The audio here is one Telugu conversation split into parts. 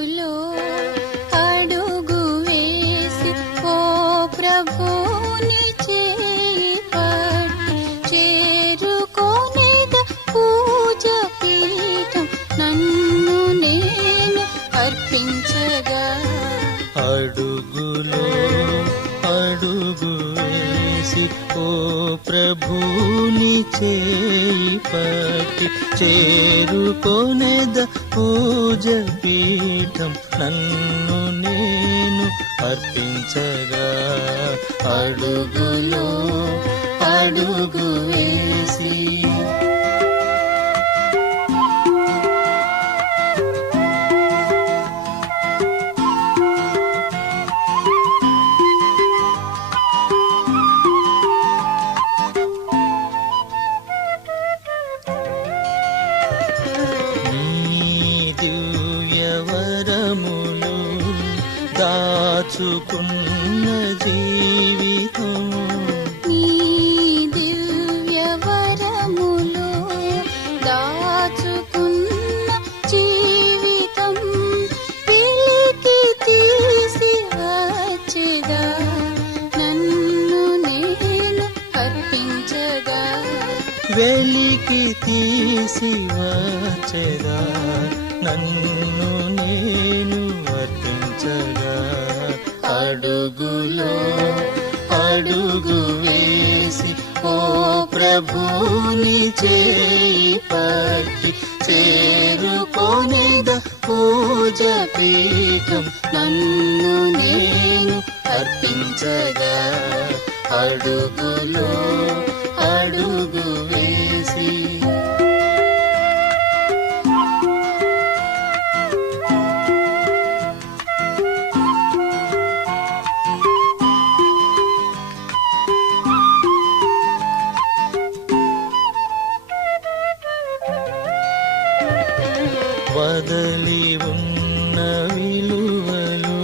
అడుగులో అడుగు వేసి ఓ ప్రభుని చేయి పట్టి చేరుకోనేద పూజ పీఠం నన్ను నేను అర్పించగా. అడుగులో అడుగు వేసి ఓ ప్రభుని చేయి పట్టి చేరుకోనేద పూజ పీఠం నన్ను నేను అర్పించగా. అడుగులో అడుగు వేసి దివ్యవరములు దాచుకున్న జీవితం, నీ దివ్యవరములు దాచుకున్న జీవితం వెలికి తీసి వచ్చేదా నన్ను నేను అర్పించగా. వెలికి తీసి వచ్చేదా నన్ను నేను అర్పించగా. అడుగులో అడుగు వేసి ఓ ప్రభుని చేయి పట్టి చేరుకోనేద పూజ పీఠం నన్ను నేను అర్పించగా. అడుగులో అడుగు వేసి వదలి ఉన్న విలువలు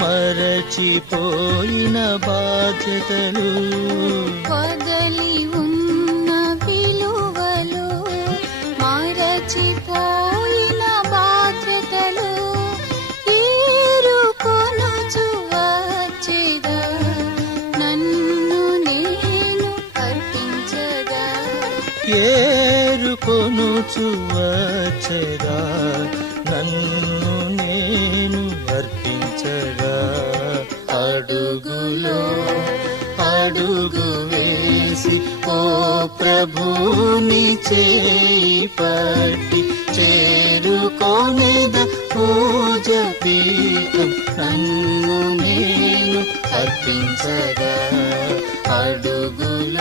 మరచిపోయిన బాధ్యతలు, వదలి ఉన్న విలువలు మరచిపోయిన బాధ్యతలు ఏరుకొనుచు వచ్చేదా నన్ను నేను అర్పించగా. ఏరుకొనుచు వచ్చేదా నన్ను నేను అర్పించగా. అడుగులో అడుగు వేసి ఓ ప్రభుని చేయి పట్టి చేరుకోనేద పూజ పీఠం నన్ను నేను అర్పించగా. అడుగులో